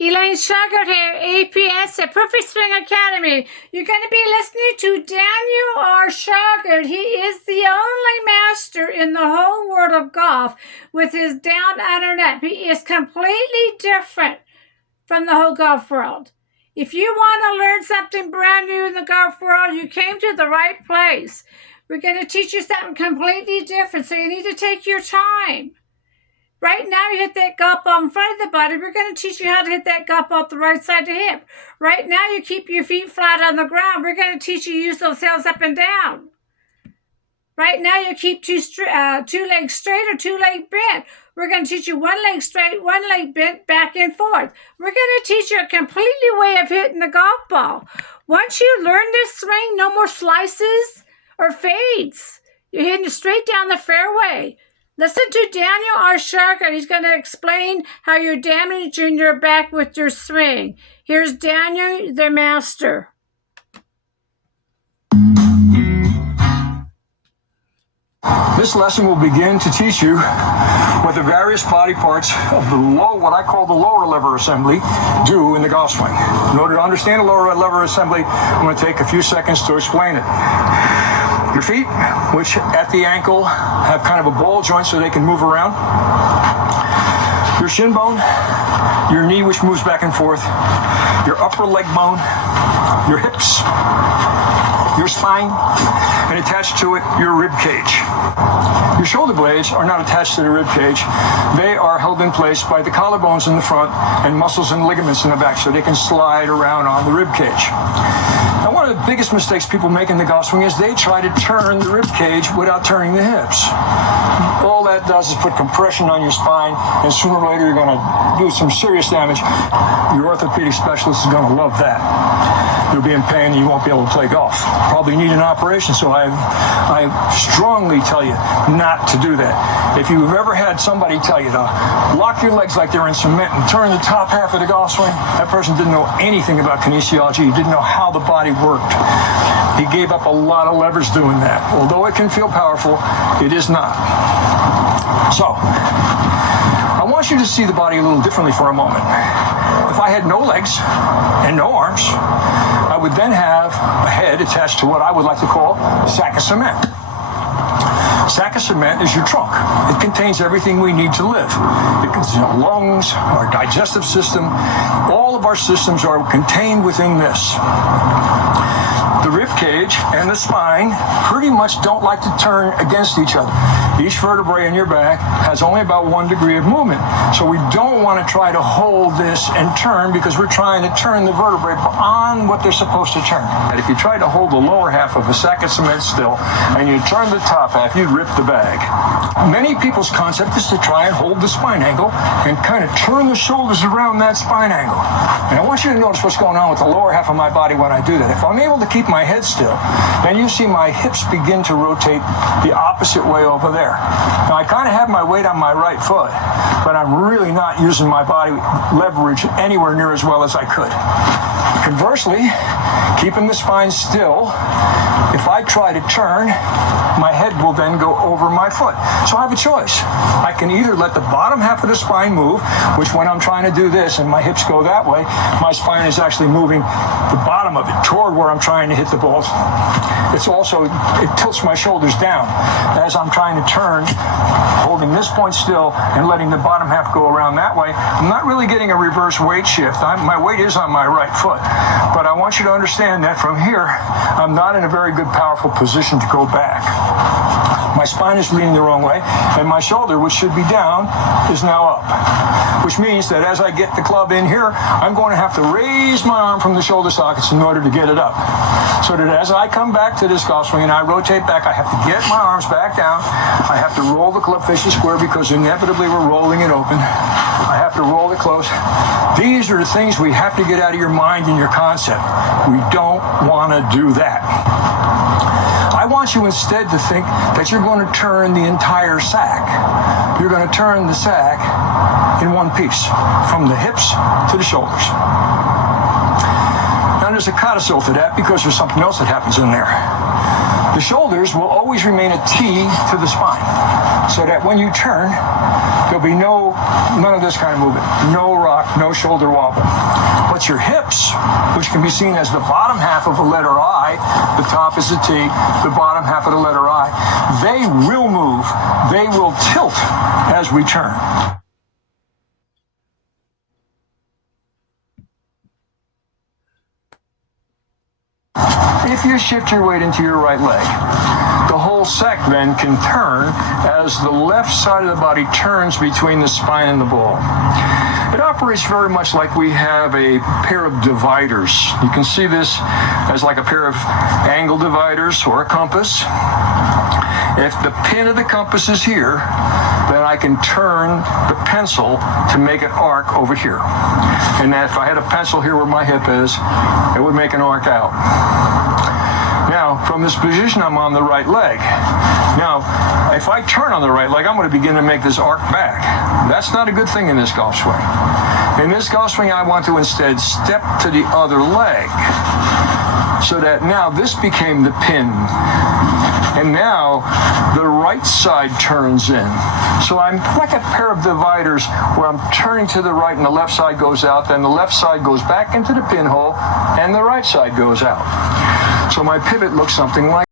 Elaine Shugart here, APS at Perfect Swing Academy. You're going to be listening to Daniel R. Shugart. He is the only master in the whole world of golf with his down under net. He is completely different from the whole golf world. If you want to learn something brand new in the golf world, you came to the right place. We're going to teach you something completely different, so you need to take your time. Right now, you hit that golf ball in front of the body. We're going to teach you how to hit that golf ball to the right side of the hip. Right now, you keep your feet flat on the ground. We're going to teach you to use those heels up and down. Right now, you keep two legs straight or two legs bent. We're going to teach you one leg straight, one leg bent, back and forth. We're going to teach you a completely way of hitting the golf ball. Once you learn this swing, no more slices or fades. You're hitting straight down the fairway. Listen to Daniel R. Shugart. He's going to explain how you're damaging your back with your swing. Here's Daniel, the master. This lesson will begin to teach you what the various body parts of what I call the lower lever assembly, do in the golf swing. In order to understand the lower lever assembly, I'm going to take a few seconds to explain it. Your feet, which at the ankle have kind of a ball joint so they can move around. Your shin bone, your knee, which moves back and forth. Your upper leg bone, your hips, your spine, and attached to it, your rib cage. Your shoulder blades are not attached to the rib cage. They are held in place by the collarbones in the front and muscles and ligaments in the back so they can slide around on the rib cage. Now, one of the biggest mistakes people make in the golf swing is they try to turn the rib cage without turning the hips. All that does is put compression on your spine, and sooner or later you're going to do some serious damage. Your orthopedic specialist is going to love that. You'll be in pain and you won't be able to play golf. Probably need an operation, so I strongly tell you not to do that. If you've ever had somebody tell you to lock your legs like they're in cement and turn the top half of the golf swing, that person didn't know anything about kinesiology. He didn't know how the body worked. He gave up a lot of levers doing that. Although it can feel powerful, it is not. So, I want you to see the body a little differently for a moment. If I had no legs and no arms, I would then have a head attached to what I would like to call a sack of cement. A sack of cement is your trunk. It contains everything we need to live. It contains our lungs, our digestive system. All of our systems are contained within this. The rib cage and the spine pretty much don't like to turn against each other. Each vertebrae in your back has only about 1 degree of movement. So we don't want to try to hold this and turn because we're trying to turn the vertebrae on what they're supposed to turn. And if you try to hold the lower half of a sack of cement still and you turn the top half, you'd rip the bag. Many people's concept is to try and hold the spine angle and kind of turn the shoulders around that spine angle. And I want you to notice what's going on with the lower half of my body when I do that. If I'm able to keep my head still, then you see my hips begin to rotate the opposite way over there. Now, I kind of have my weight on my right foot, but I'm really not using my body leverage anywhere near as well as I could. Conversely, keeping the spine still, if I try to turn, my head will then go over my foot. So I have a choice. I can either let the bottom half of the spine move, which when I'm trying to do this and my hips go that way, my spine is actually moving the bottom of it toward where I'm trying to hit the balls. It tilts my shoulders down as I'm trying to turn, holding this point still and letting the bottom half go around that way. I'm not really getting a reverse weight shift. My weight is on my right foot. But I want you to understand that from here, I'm not in a very good, powerful position to go back. My spine is leaning the wrong way, and my shoulder, which should be down, is now up. Which means that as I get the club in here, I'm going to have to raise my arm from the shoulder sockets in order to get it up. So that as I come back to this golf swing and I rotate back, I have to get my arms back down. I have to roll the club face square because inevitably we're rolling it open. I have to roll it close. These are the things we have to get out of your mind and your concept. We don't want to do that. I want you instead to think that you're going to turn the entire sack. You're going to turn the sack in one piece, from the hips to the shoulders. Now there's a codicil to that because there's something else that happens in there. The shoulders will always remain a T to the spine. so that when you turn, there'll be none of this kind of movement. No rock, no shoulder wobble. But your hips, which can be seen as the bottom half of the letter I, the top is the T, the bottom half of the letter I, they will move, they will tilt as we turn. If you shift your weight into your right leg, the whole sack then can turn as the left side of the body turns between the spine and the ball. It operates very much like we have a pair of dividers. You can see this as like a pair of angle dividers or a compass. If the pin of the compass is here, then I can turn the pencil to make an arc over here. And if I had a pencil here where my hip is, it would make an arc out. Now, from this position, I'm on the right leg. Now, if I turn on the right leg, I'm going to begin to make this arc back. That's not a good thing in this golf swing. In this golf swing, I want to instead step to the other leg, so that now this became the pin. And now the right side turns in. So I'm like a pair of dividers where I'm turning to the right and the left side goes out, then the left side goes back into the pinhole and the right side goes out. So my pivot looks something like